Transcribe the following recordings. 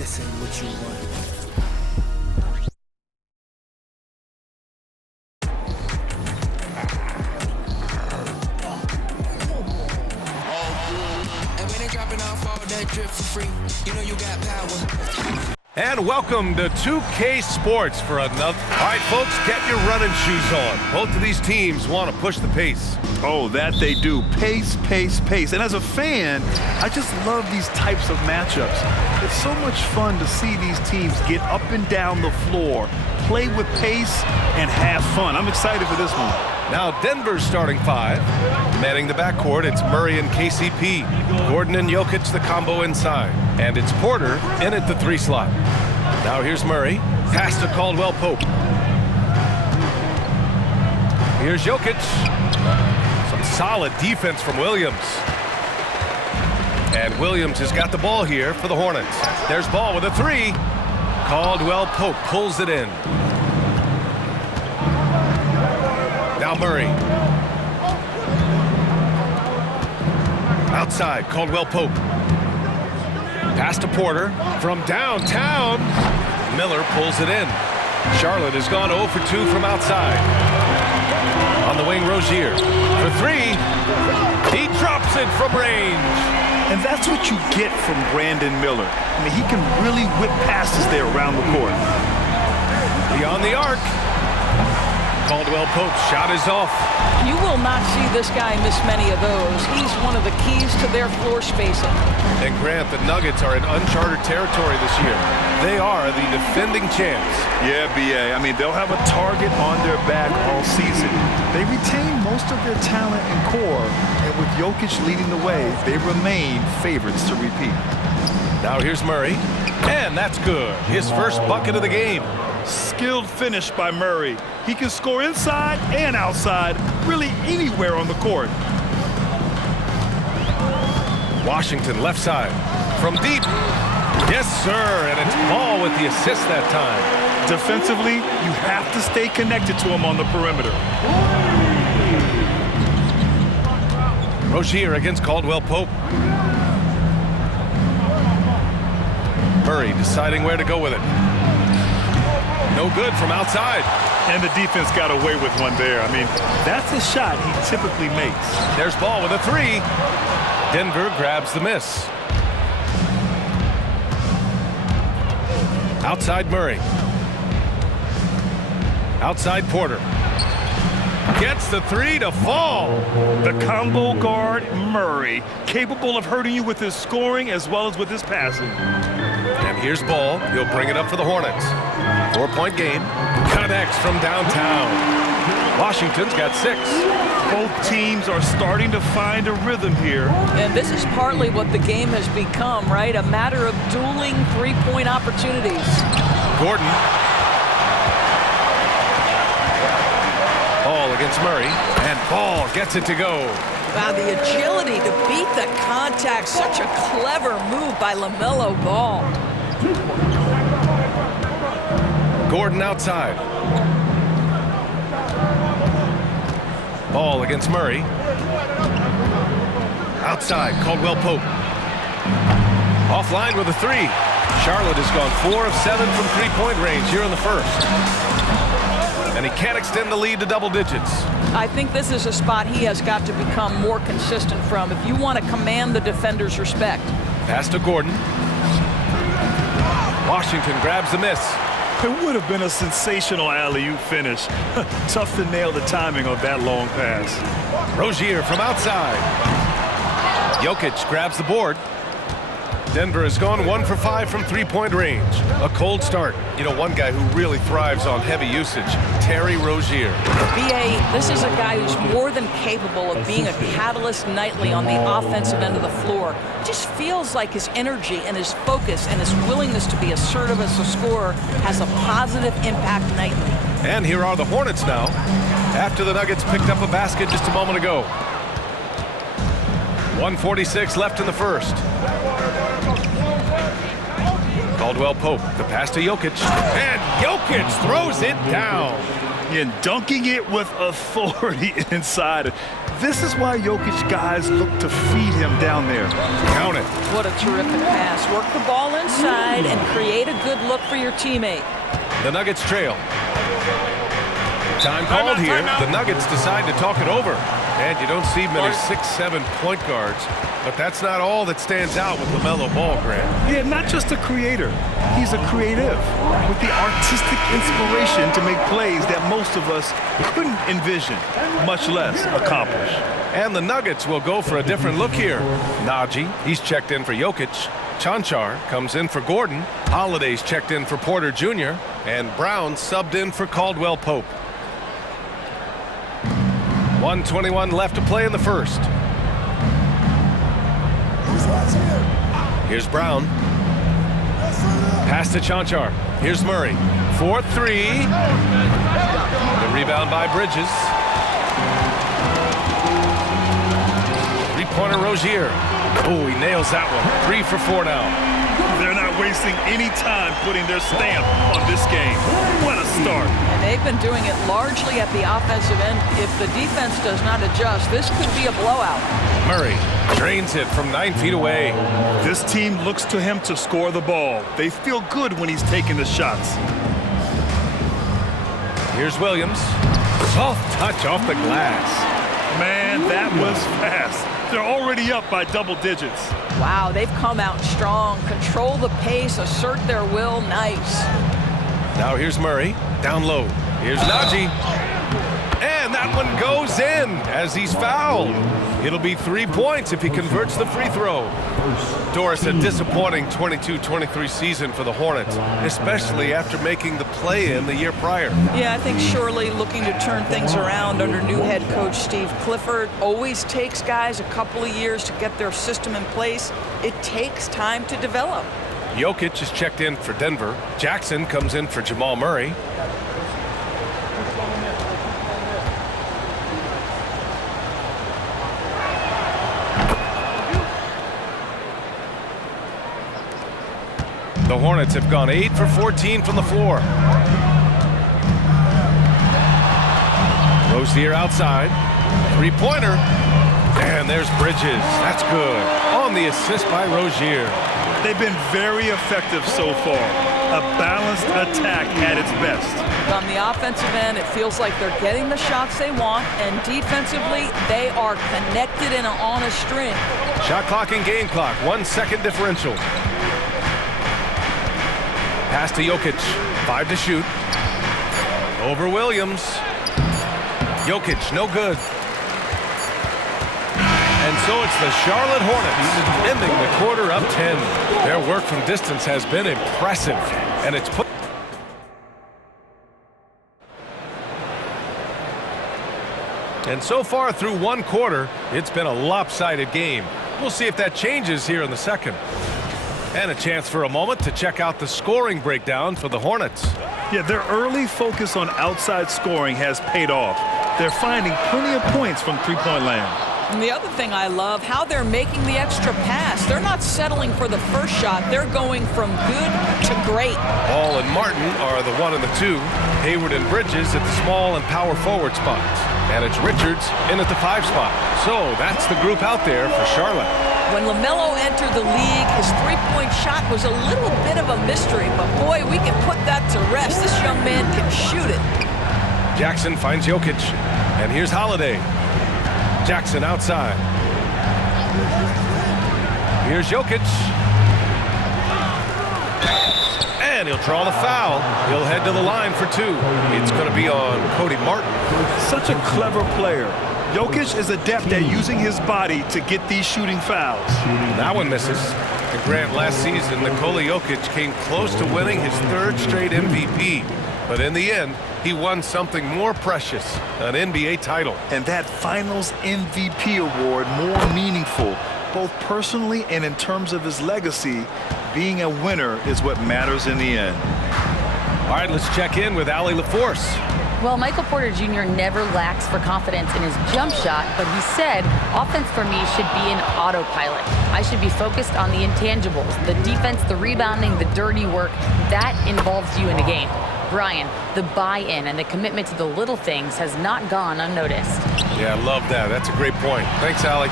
this ain't what you want. And welcome to 2K Sports for another. All right, folks, get your running shoes on. Both of these teams want to push the pace. Oh, that they do. Pace, pace, pace. And as a fan, I just love these types of matchups. It's so much fun to see these teams get up and down the floor, play with pace, and have fun. I'm excited for this one. Now Denver's starting five. Manning the backcourt, it's Murray and KCP. Gordon and Jokic, the combo inside. And it's Porter in at the 3 slot. Now here's Murray. Pass to Caldwell Pope. Here's Jokic. Some solid defense from Williams. And Williams has got the ball here for the Hornets. There's Ball with a 3. Caldwell Pope pulls it in. Now Murray. Outside, Caldwell Pope. Pass to Porter from downtown. Miller pulls it in. Charlotte has gone 0 for 2 from outside. On the wing, Rozier for 3. He drops it from range. And that's what you get from Brandon Miller. I mean, he can really whip passes there around the court. Beyond the arc. Caldwell Pope's shot is off. You will not see this guy miss many of those. He's one of the keys to their floor spacing. And Grant, the Nuggets are in uncharted territory this year. They are the defending champs. Yeah, B.A. I mean, they'll have a target on their back all season. They retain most of their talent and core, and with Jokic leading the way, they remain favorites to repeat. Now here's Murray, and that's good. His first bucket of the game. Skilled finish by Murray. He can score inside and outside, really anywhere on the court. Washington left side from deep. Yes, sir, and it's Ball with the assist that time. Defensively, you have to stay connected to him on the perimeter. Rozier against Caldwell Pope. Murray deciding where to go with it. No good from outside. And the defense got away with one there. I mean, that's a shot he typically makes. There's Ball with a 3. Denver grabs the miss. Outside Murray. Outside Porter. Gets the 3 to fall. The combo guard Murray, capable of hurting you with his scoring as well as with his passing. And here's Ball. He'll bring it up for the Hornets. 4-point game. Connects from downtown. Washington's got 6. Both teams are starting to find a rhythm here. And this is partly what the game has become, right? A matter of dueling 3-point opportunities. Gordon. Ball against Murray. And Ball gets it to go. Wow, the agility to beat the contact. Such a clever move by LaMelo Ball. Gordon outside. Ball against Murray. Outside, Caldwell Pope. Offline with a 3. Charlotte has gone 4 of 7 from 3-point range here in the first. And he can't extend the lead to double digits. I think this is a spot he has got to become more consistent from if you want to command the defender's respect. Pass to Gordon. Washington grabs the miss. It would have been a sensational alley-oop finish. Tough to nail the timing of that long pass. Rozier from outside. Jokic grabs the board. Denver has gone 1 for 5 from 3-point range. A cold start. You know, one guy who really thrives on heavy usage, Terry Rozier. B.A., this is a guy who's more than capable of being a catalyst nightly on the offensive end of the floor. It just feels like his energy and his focus and his willingness to be assertive as a scorer has a positive impact nightly. And here are the Hornets now, after the Nuggets picked up a basket just a moment ago. 1:46 left in the first. Caldwell Pope, the pass to Jokic, and Jokic throws it down. And dunking it with authority inside. This is why Jokic guys look to feed him down there. Count it. What a terrific pass. Work the ball inside and create a good look for your teammate. The Nuggets trail. Time called here. The Nuggets decide to talk it over. And you don't see many 6'7" point guards, but that's not all that stands out with LaMelo Ball, Grant. Yeah, not just a creator. He's a creative with the artistic inspiration to make plays that most of us couldn't envision, much less accomplish. And the Nuggets will go for a different look here. Najee, he's checked in for Jokic. Cancar comes in for Gordon. Holiday's checked in for Porter Jr. And Brown subbed in for Caldwell Pope. 1:21 left to play in the first. Here's Brown. Pass to Cancar. Here's Murray. 4-3. The rebound by Bridges. Three-pointer Rozier. Oh, he nails that one. 3 for 4 now. They're not wasting any time putting their stamp on this game. What a start. And they've been doing it largely at the offensive end. If the defense does not adjust, this could be a blowout. Murray drains it from 9 feet away. This team looks to him to score the ball. They feel good when he's taking the shots. Here's Williams. Soft touch off the glass. Man, that was fast. They're already up by double digits. Wow, they've come out strong. Control the pace, assert their will. Nice. Now here's Murray. Down low. Here's Najee. And that one goes in as he's fouled. It'll be 3 points if he converts the free throw. Doris, a disappointing 22-23 season for the Hornets, especially after making the play-in the year prior. Yeah, I think surely looking to turn things around under new head coach Steve Clifford. Always takes guys a couple of years to get their system in place. It takes time to develop. Jokic is checked in for Denver. Jackson comes in for Jamal Murray. The Hornets have gone 8 for 14 from the floor. Rozier outside. Three-pointer. And there's Bridges. That's good. On the assist by Rozier. They've been very effective so far. A balanced attack at its best. On the offensive end, it feels like they're getting the shots they want, and defensively, they are connected and on a string. Shot clock and game clock. 1 second differential. Pass to Jokic. 5 to shoot. Over Williams. Jokic, no good. And so it's the Charlotte Hornets ending the quarter up 10. Their work from distance has been impressive, and it's put. And so far through one quarter, it's been a lopsided game. We'll see if that changes here in the second. And a chance for a moment to check out the scoring breakdown for the Hornets. Yeah, their early focus on outside scoring has paid off. They're finding plenty of points from three-point land. And the other thing I love, how they're making the extra pass. They're not settling for the first shot. They're going from good to great. Ball and Martin are the 1 and the 2. Hayward and Bridges at the small and power forward spots. And it's Richards in at the 5 spot. So that's the group out there for Charlotte. When LaMelo entered the league, his three-point shot was a little bit of a mystery. But boy, we can put that to rest. This young man can shoot it. Jackson finds Jokic. And here's Holiday. Jackson outside. Here's Jokic. And he'll draw the foul. He'll head to the line for 2. It's going to be on Cody Martin. Such a clever player. Jokic is adept at using his body to get these shooting fouls. That one misses. And Grant, last season, Nikola Jokic came close to winning his 3rd straight MVP. But in the end, he won something more precious, an NBA title. And that Finals MVP award more meaningful, both personally and in terms of his legacy. Being a winner is what matters in the end. All right, let's check in with Allie LaForce. Well, Michael Porter Jr. never lacks for confidence in his jump shot, but he said, offense for me should be an autopilot. I should be focused on the intangibles, the defense, the rebounding, the dirty work. That involves you in a game. Brian, the buy-in and the commitment to the little things has not gone unnoticed. Yeah, I love that. That's a great point. Thanks, Allie.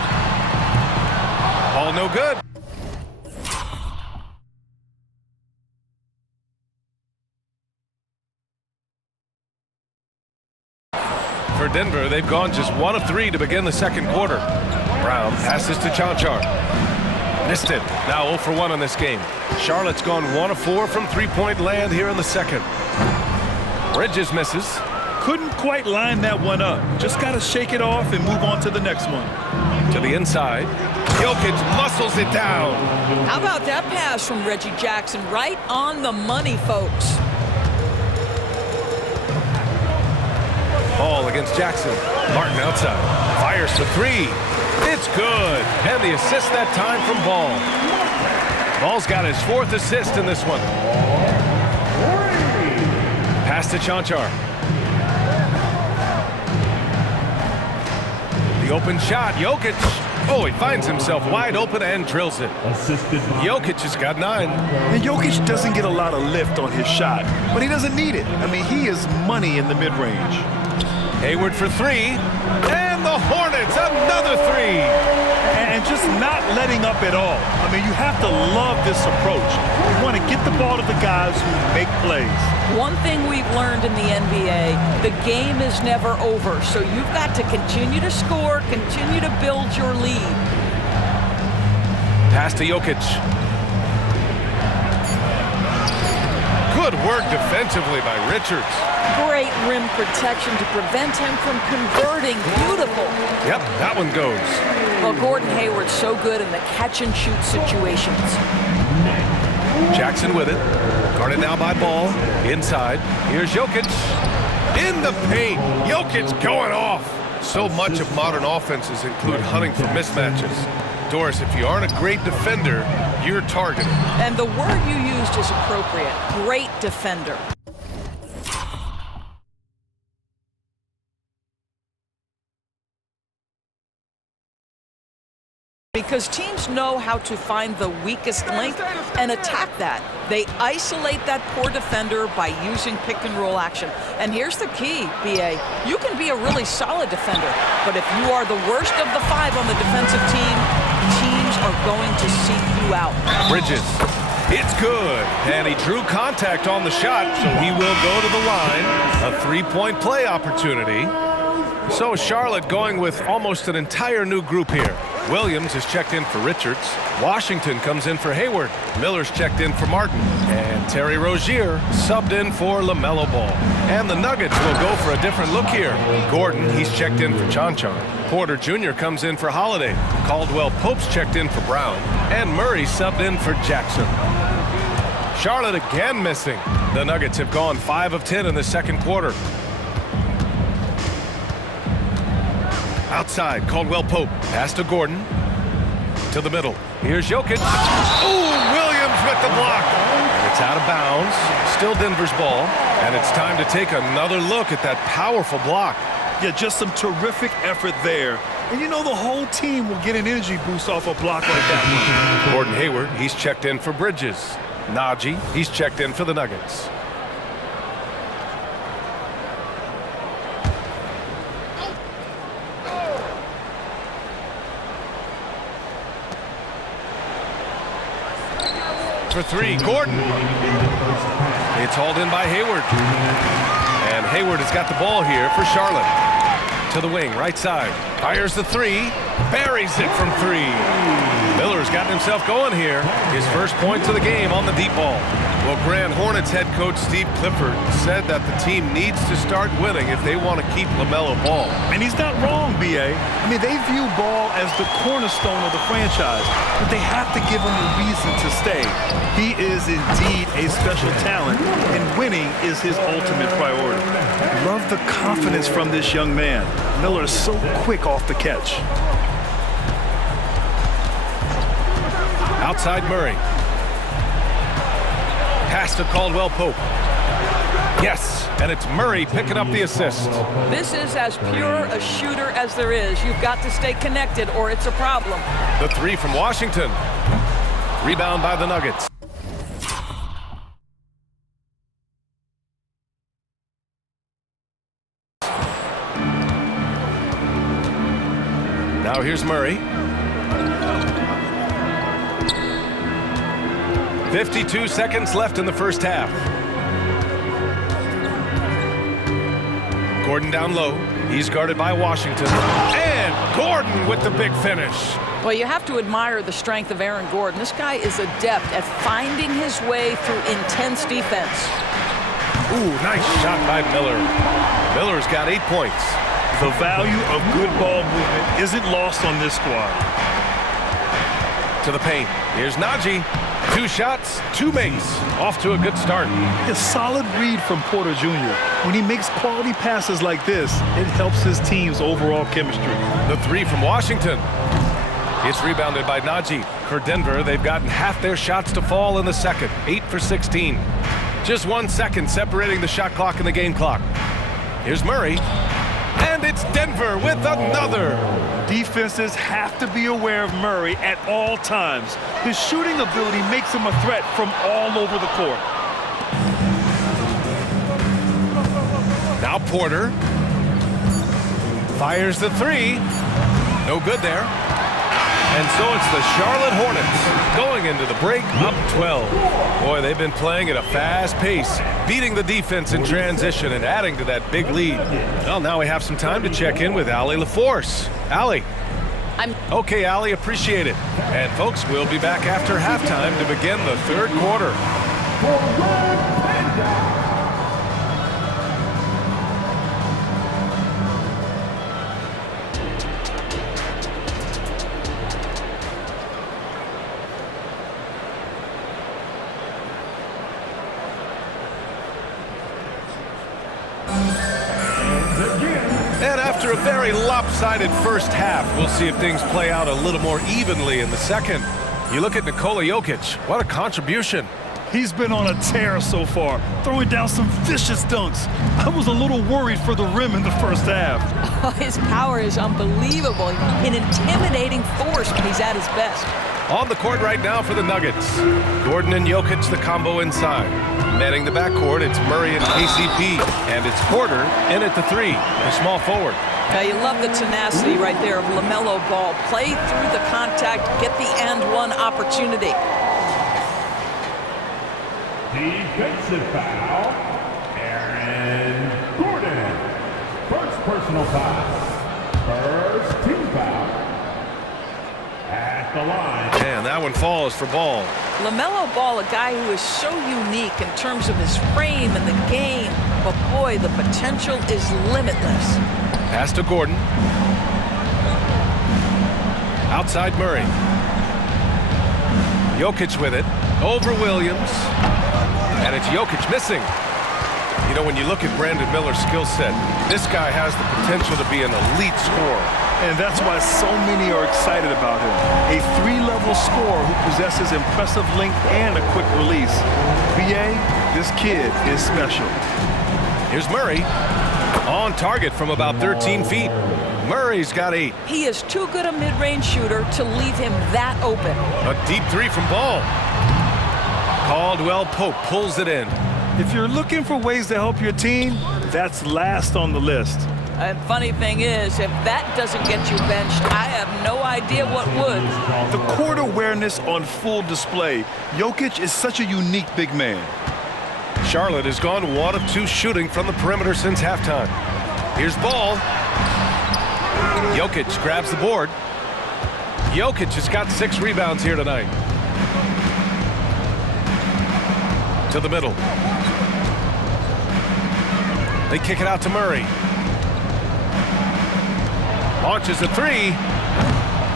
All no good. For Denver, they've gone just 1 of 3 to begin the second quarter. Brown passes to Chanchar. Missed it. Now 0 for 1 in this game. Charlotte's gone 1 of 4 from three-point land here in the second. Bridges misses. Couldn't quite line that one up. Just got to shake it off and move on to the next one. To the inside. Jokic muscles it down. How about that pass from Reggie Jackson? Right on the money, folks. Ball against Jackson. Martin outside. Fires for 3. It's good. And the assist that time from Ball. Ball's got his 4th assist in this one. Pass to Chanchar. The open shot. Jokic. Oh, he finds himself wide open and drills it. Jokic has got 9. And Jokic doesn't get a lot of lift on his shot, but he doesn't need it. I mean, he is money in the mid-range. Hayward for 3. And the Hornets, another 3. And just not letting up at all. I mean, you have to love this approach. You want to get the ball to the guys who make plays. One thing we've learned in the NBA, the game is never over. So you've got to continue to score, continue to build your lead. Pass to Jokic. Good work defensively by Richards. Great rim protection to prevent him from converting. Beautiful. Yep, that one goes. Well, Gordon Hayward's so good in the catch-and-shoot situations. Jackson with it. Guarded now by Ball. Inside. Here's Jokic. In the paint. Jokic going off. So much of modern offenses include hunting for mismatches. Doris, if you aren't a great defender, you're targeted. And the word you used is appropriate. Great defender. Because teams know how to find the weakest link and attack that. They isolate that poor defender by using pick-and-roll action. And here's the key, B.A. You can be a really solid defender, but if you are the worst of the 5 on the defensive team, teams are going to seek you out. Bridges. It's good. And he drew contact on the shot, so he will go to the line. A 3-point play opportunity. So Charlotte going with almost an entire new group here. Williams is checked in for Richards. Washington comes in for Hayward. Miller's checked in for Martin. And Terry Rozier subbed in for LaMelo Ball. And the Nuggets will go for a different look here. Gordon, he's checked in for Chanchar. Porter Jr. comes in for Holiday. Caldwell Pope's checked in for Brown. And Murray subbed in for Jackson. Charlotte again missing. The Nuggets have gone 5 of 10 in the second quarter. Outside, Caldwell Pope. Pass to Gordon. To the middle. Here's Jokic. Ooh, Williams with the block. And it's out of bounds. Still Denver's ball. And it's time to take another look at that powerful block. Yeah, just some terrific effort there. And you know the whole team will get an energy boost off a block like that one. Gordon Hayward, he's checked in for Bridges. Najee, he's checked in for the Nuggets. For 3, Gordon. It's hauled in by Hayward. And Hayward has got the ball here for Charlotte. To the wing, right side. Fires the 3. Buries it from 3. Miller's gotten himself going here. His first points of the game on the deep ball. Well, Grand Hornets head coach Steve Clifford said that the team needs to start winning if they want to keep LaMelo Ball. And he's not wrong, B.A. I mean, they view Ball as the cornerstone of the franchise, but they have to give him a reason to stay. He is indeed a special talent, and winning is his ultimate priority. Love the confidence from this young man. Miller is so quick off the catch. Outside Murray. Pass to Caldwell Pope. Yes, and it's Murray picking up the assist. This is as pure a shooter as there is. You've got to stay connected or it's a problem. The 3 from Washington. Rebound by the Nuggets. Now here's Murray. 52 seconds left in the first half. Gordon down low. He's guarded by Washington. And Gordon with the big finish. Well, you have to admire the strength of Aaron Gordon. This guy is adept at finding his way through intense defense. Ooh, nice shot by Miller. Miller's got 8 points. The value of good ball movement isn't lost on this squad. To the paint. Here's Najee. 2 shots, 2 makes. Off to a good start. A solid read from Porter Jr. When he makes quality passes like this, it helps his team's overall chemistry. The 3 from Washington. It's rebounded by Najee. For Denver, they've gotten half their shots to fall in the second. 8 for 16. Just 1 second separating the shot clock and the game clock. Here's Murray. And it's Denver with another. Defenses have to be aware of Murray at all times. His shooting ability makes him a threat from all over the court. Now Porter. Fires the 3. No good there. And so it's the Charlotte Hornets going into the break up 12. Boy, they've been playing at a fast pace, beating the defense in transition and adding to that big lead. Well, now we have some time to check in with Allie LaForce. Allie. Okay, Allie, appreciate it. And folks, we'll be back after halftime to begin the third quarter. And after a very lopsided first half, we'll see if things play out a little more evenly in the second. You look at Nikola Jokic, what a contribution. He's been on a tear so far, throwing down some vicious dunks. I was a little worried for the rim in the first half. Oh, his power is unbelievable. An intimidating force when he's at his best. On the court right now for the Nuggets. Gordon and Jokic, the combo inside. Manning the backcourt, it's Murray and KCP. And it's Porter in at the 3, the small forward. Now you love the tenacity right there of LaMelo Ball. Play through the contact, get the and one opportunity. Defensive foul, Aaron Gordon. First personal foul. First team foul. At the line. And that one falls for Ball. LaMelo Ball, a guy who is so unique in terms of his frame and the game. But boy, the potential is limitless. Pass to Gordon. Outside Murray. Jokic with it. Over Williams. And it's Jokic missing. You know, when you look at Brandon Miller's skill set, this guy has the potential to be an elite scorer. And that's why so many are excited about him. A 3-level scorer who possesses impressive length and a quick release. BA, this kid is special. Here's Murray. On target from about 13 feet. Murray's got 8. He is too good a mid-range shooter to leave him that open. A deep 3 from Ball. Caldwell Pope pulls it in. If you're looking for ways to help your team, that's last on the list. And funny thing is, if that doesn't get you benched, I have no idea what would. The court awareness on full display. Jokic is such a unique big man. Charlotte has gone 1 of 2 shooting from the perimeter since halftime. Here's Ball. Jokic grabs the board. Jokic has got 6 rebounds here tonight. To the middle. They kick it out to Murray. Launches a 3.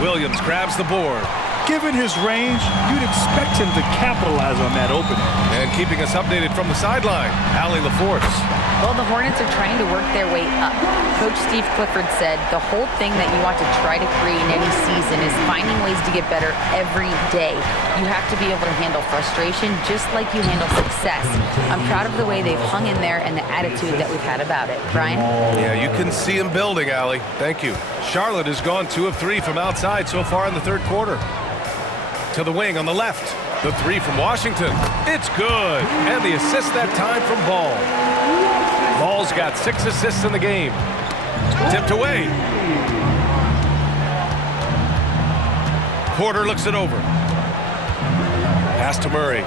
Williams grabs the board. Given his range, you'd expect him to capitalize on that opening. And keeping us updated from the sideline, Allie LaForce. Well, the Hornets are trying to work their way up. Coach Steve Clifford said the whole thing that you want to try to create in any season is finding ways to get better every day. You have to be able to handle frustration just like you handle success. I'm proud of the way they've hung in there and the attitude that we've had about it. Brian? Yeah, you can see him building, Allie. Thank you. Charlotte has gone 2 of 3 from outside so far in the third quarter. To the wing on the left. The 3 from Washington. It's good. And the assist that time from Ball. Ball's got 6 assists in the game. Tipped away. Porter looks it over. Pass to Murray.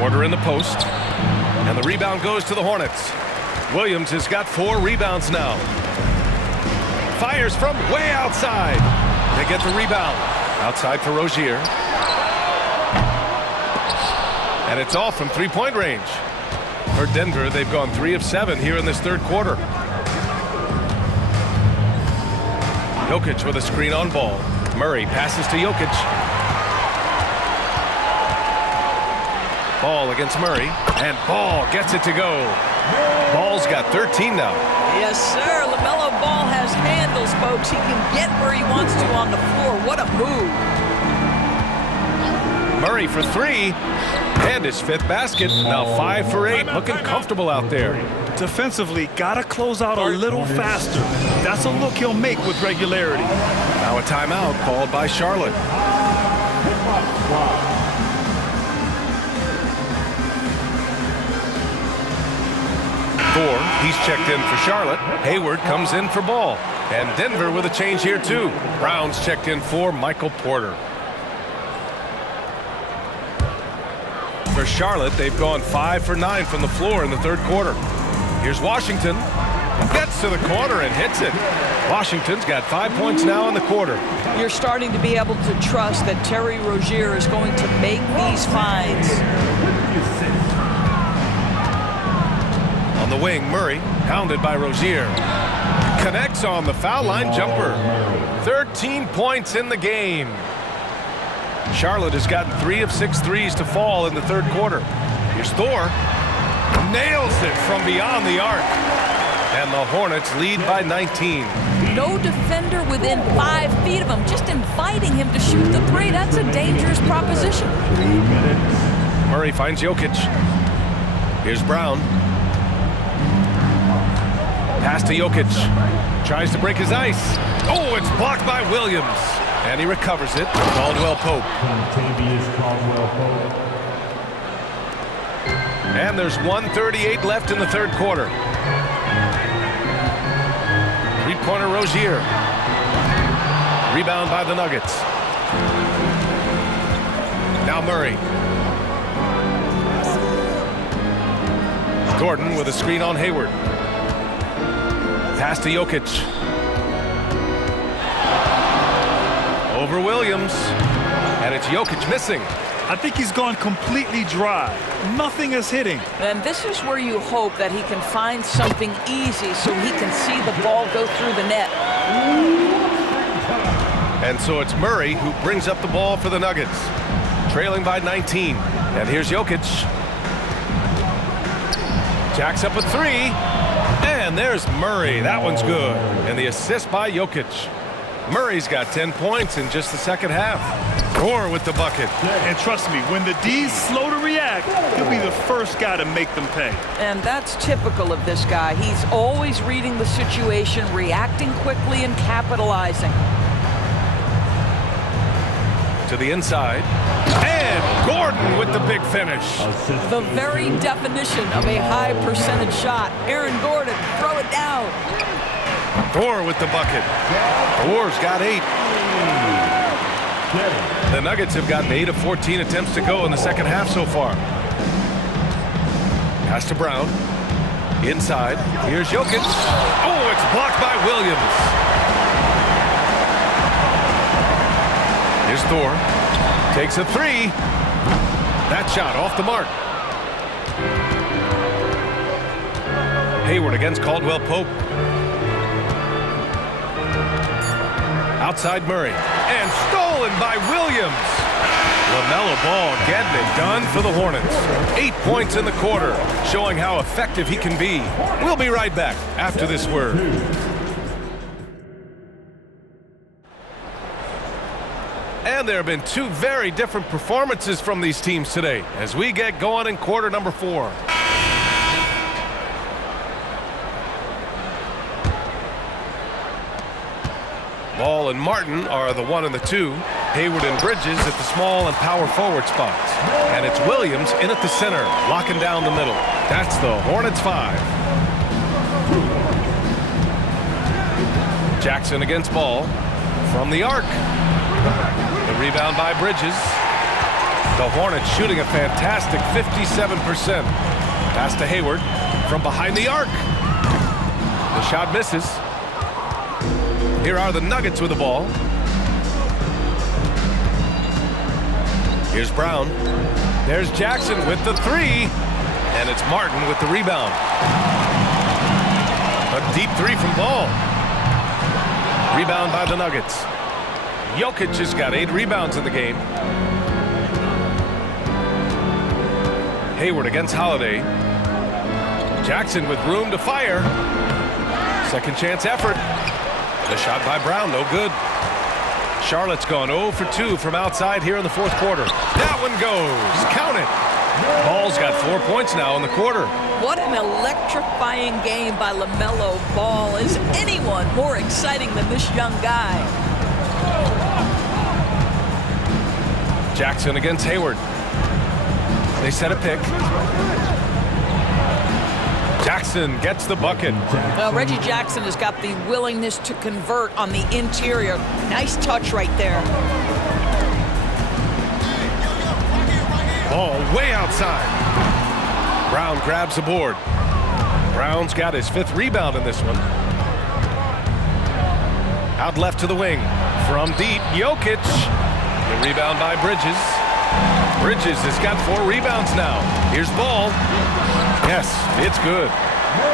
Porter in the post. And the rebound goes to the Hornets. Williams has got 4 rebounds now. Fires from way outside. They get the rebound. Outside for Rozier. And it's off from three-point range. For Denver, they've gone 3 of 7 here in this third quarter. Jokic with a screen on Ball. Murray passes to Jokic. Ball against Murray. And Ball gets it to go. Ball's got 13 now. Yes, sir. LaMelo Ball has handles, folks. He can get where he wants to on the floor. What a move. Murray for 3. And his 5th basket. Now 5 for 8. Looking comfortable out there. Defensively, gotta close out a little faster. That's a look he'll make with regularity. Now a timeout called by Charlotte. Thor, he's checked in for Charlotte. Hayward comes in for Ball. And Denver with a change here too. Brown's checked in for Michael Porter. For Charlotte, they've gone 5 for 9 from the floor in the third quarter. Here's Washington. Gets to the corner and hits it. Washington's got 5 points now in the quarter. You're starting to be able to trust that Terry Rozier is going to make these finds. On the wing, Murray, hounded by Rozier. Connects on the foul line jumper. 13 points in the game. Charlotte has gotten 3 of 6 threes to fall in the third quarter. Here's Thor. Nails it from beyond the arc. And the Hornets lead by 19. No defender within 5 feet of him, just inviting him to shoot the 3. That's a dangerous proposition. Murray finds Jokic. Here's Brown. Pass to Jokic. Tries to break his ice. Oh, it's blocked by Williams. And he recovers it. Caldwell Pope. And there's 1:38 left in the third quarter. Three-pointer Rozier. Rebound by the Nuggets. Now Murray. Gordon with a screen on Hayward. Pass to Jokic. Over Williams. And it's Jokic missing. I think he's gone completely dry. Nothing is hitting. And this is where you hope that he can find something easy so he can see the ball go through the net. And so it's Murray who brings up the ball for the Nuggets. Trailing by 19. And here's Jokic. Jacks up a 3. And there's Murray. That one's good. And the assist by Jokic. Murray's got 10 points in just the second half. Thor with the bucket. And trust me, when the D's slow to react, he'll be the first guy to make them pay. And that's typical of this guy. He's always reading the situation, reacting quickly, and capitalizing. To the inside. And Gordon with the big finish. The very definition of a high percentage shot. Aaron Gordon, throw it down. Thor with the bucket. Thor's got 8. The Nuggets have gotten 8 of 14 attempts to go in the second half so far. Pass to Brown. Inside. Here's Jokic. Oh, it's blocked by Williams. Here's Thor. Takes a 3. That shot off the mark. Hayward against Caldwell Pope. Outside Murray. And stolen by Williams. LaMelo Ball getting it done for the Hornets. 8 points in the quarter, showing how effective he can be. We'll be right back after this word. And there have been 2 very different performances from these teams today as we get going in quarter number 4. Ball and Martin are the 1 and the 2. Hayward and Bridges at the small and power forward spots. And it's Williams in at the center, locking down the middle. That's the Hornets 5. Jackson against Ball from the arc. The rebound by Bridges. The Hornets shooting a fantastic 57%. Pass to Hayward from behind the arc. The shot misses. Here are the Nuggets with the ball. Here's Brown. There's Jackson with the three. And it's Martin with the rebound. A deep three from Ball. Rebound by the Nuggets. Jokic has got 8 rebounds in the game. Hayward against Holiday. Jackson with room to fire. Second chance effort. The shot by Brown, no good. Charlotte's gone 0 for 2 from outside here in the fourth quarter. That one goes. Count it. Ball's got 4 points now in the quarter. What an electrifying game by LaMelo Ball. Is anyone more exciting than this young guy? Jackson against Hayward. They set a pick. Jackson gets the bucket. Well, Reggie Jackson has got the willingness to convert on the interior. Nice touch right there. Ball way outside. Brown grabs the board. Brown's got his 5th rebound in this one. Out left to the wing. From deep, Jokic. The rebound by Bridges. Bridges has got 4 rebounds now. Here's Ball. Yes, it's good.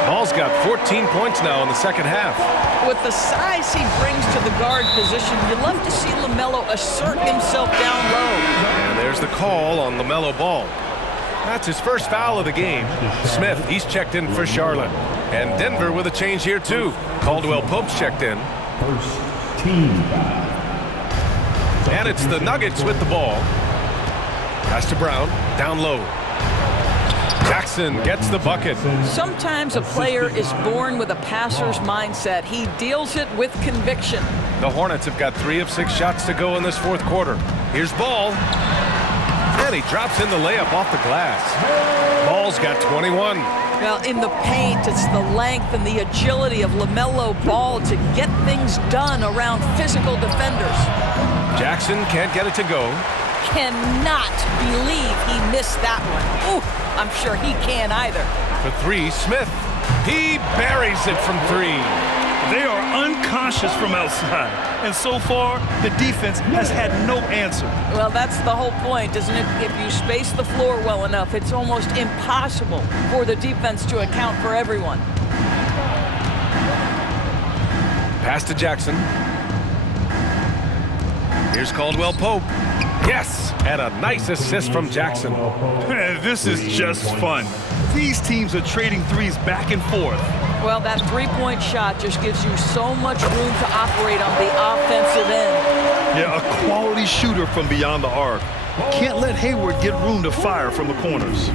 Ball's got 14 points now in the second half. With the size he brings to the guard position, you'd love to see LaMelo assert himself down low. And there's the call on LaMelo Ball. That's his first foul of the game. Smith, he's checked in for Charlotte. And Denver with a change here too. Caldwell Pope's checked in. First team foul. And it's the Nuggets with the ball. Pass to Brown, down low. Jackson gets the bucket. Sometimes a player is born with a passer's mindset. He deals it with conviction. The Hornets have got 3 of 6 shots to go in this fourth quarter. Here's Ball. And he drops in the layup off the glass. Ball's got 21. Well, in the paint, it's the length and the agility of LaMelo Ball to get things done around physical defenders. Jackson can't get it to go. Cannot believe he missed that one. Ooh, I'm sure he can't either. For 3, Smith. He buries it from 3. They are unconscious from outside. And so far, the defense has had no answer. Well, that's the whole point, isn't it? If you space the floor well enough, it's almost impossible for the defense to account for everyone. Pass to Jackson. Here's Caldwell Pope. Yes, and a nice assist from Jackson. Man, this is just fun. These teams are trading threes back and forth. Well, that three-point shot just gives you so much room to operate on the offensive end. Yeah, a quality shooter from beyond the arc. Can't let Hayward get room to fire from the corners.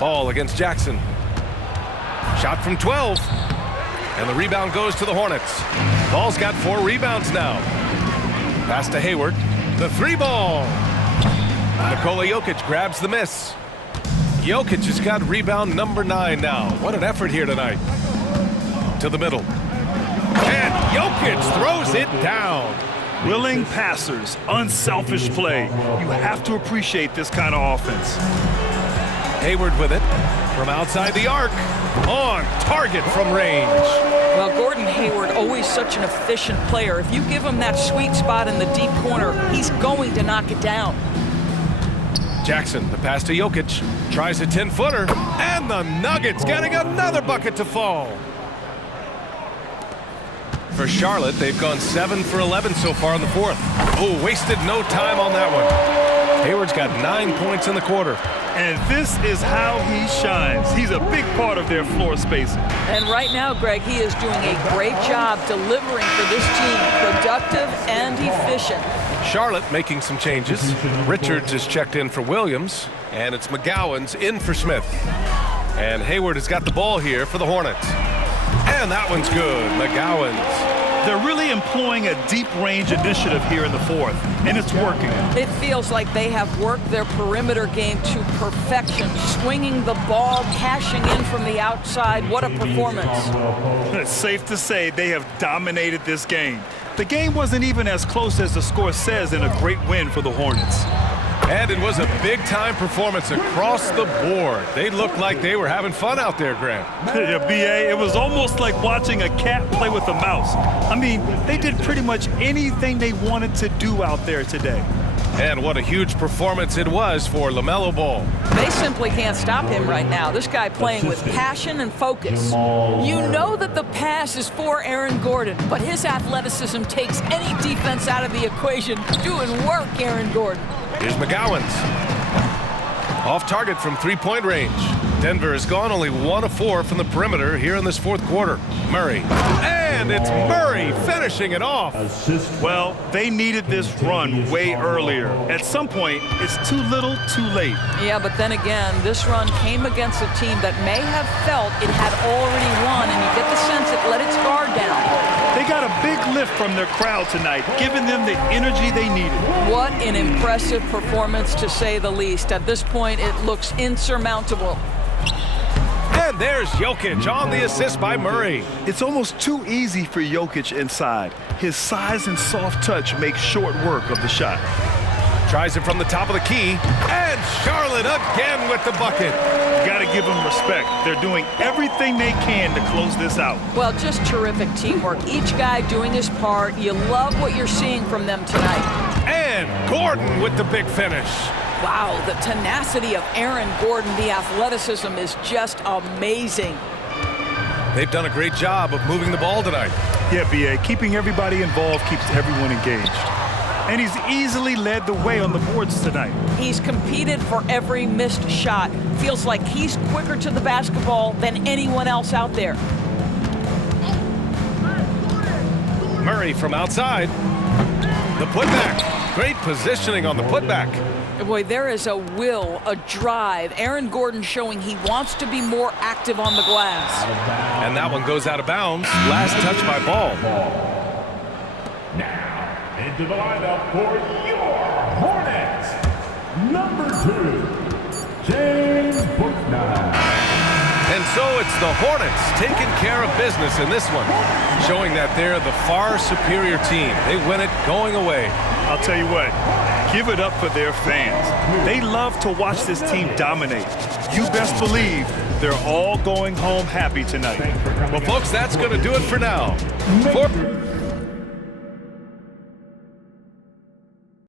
Ball against Jackson. Shot from 12. And the rebound goes to the Hornets. Ball's got 4 rebounds now. Pass to Hayward. The 3 ball. Nikola Jokic grabs the miss. Jokic has got rebound number 9 now. What an effort here tonight. To the middle. And Jokic throws it down. Willing passers, unselfish play. You have to appreciate this kind of offense. Hayward with it from outside the arc. On target from range. Well, Gordon Hayward, always such an efficient player. If you give him that sweet spot in the deep corner, he's going to knock it down. Jackson, the pass to Jokic. Tries a 10-footer. And the Nuggets getting another bucket to fall. For Charlotte, they've gone 7 for 11 so far in the fourth. Oh, wasted no time on that one. Hayward's got 9 points in the quarter. And this is how he shines. He's a big part of their floor spacing. And right now, Greg, he is doing a great job delivering for this team, productive and efficient. Charlotte making some changes. Richards is checked in for Williams, and it's McGowan's in for Smith. And Hayward has got the ball here for the Hornets. And that one's good. McGowan's They're really employing a deep range initiative here in the fourth, and it's working. It feels like they have worked their perimeter game to perfection, swinging the ball, cashing in from the outside. What a performance. It's safe to say they have dominated this game. The game wasn't even as close as the score says in a great win for the Hornets. And it was a big-time performance across the board. They looked like they were having fun out there, Grant. Yeah, B.A., it was almost like watching a cat play with a mouse. I mean, they did pretty much anything they wanted to do out there today. And what a huge performance it was for LaMelo Ball. They simply can't stop him right now. This guy playing with passion and focus. You know that the pass is for Aaron Gordon, but his athleticism takes any defense out of the equation. Doing work, Aaron Gordon. Here's McGowens. Off target from three-point range. Denver has gone only 1 of 4 from the perimeter here in this fourth quarter. Murray. And it's Murray finishing it off. Well, they needed this run way earlier. At some point, it's too little, too late. Yeah, but then again, this run came against a team that may have felt it had already won, and you get the sense it let its guard down. They got a big lift from their crowd tonight, giving them the energy they needed. What an impressive performance, to say the least. At this point, it looks insurmountable. And there's Jokic on the assist by Murray. It's almost too easy for Jokic inside. His size and soft touch make short work of the shot. Tries it from the top of the key. And Charlotte again with the bucket. Got to give them respect. They're doing everything they can to close this out. Well, just terrific teamwork. Each guy doing his part. You love what you're seeing from them tonight. And Gordon with the big finish. Wow, the tenacity of Aaron Gordon, the athleticism is just amazing. They've done a great job of moving the ball tonight. Yeah, B.A., keeping everybody involved keeps everyone engaged. And he's easily led the way on the boards tonight. He's competed for every missed shot. Feels like he's quicker to the basketball than anyone else out there. Murray from outside. The putback. Great positioning on the putback. Boy, there is a will, a drive. Aaron Gordon showing he wants to be more active on the glass. And that one goes out of bounds. Last touch by Ball. Now, into the lineup for your Hornets, number 2, James Bouknight. And so it's the Hornets taking care of business in this one, showing that they're the far superior team. They win it going away. I'll tell you what, give it up for their fans. They love to watch this team dominate. You best believe they're all going home happy tonight. Well, folks, that's going to do it for now.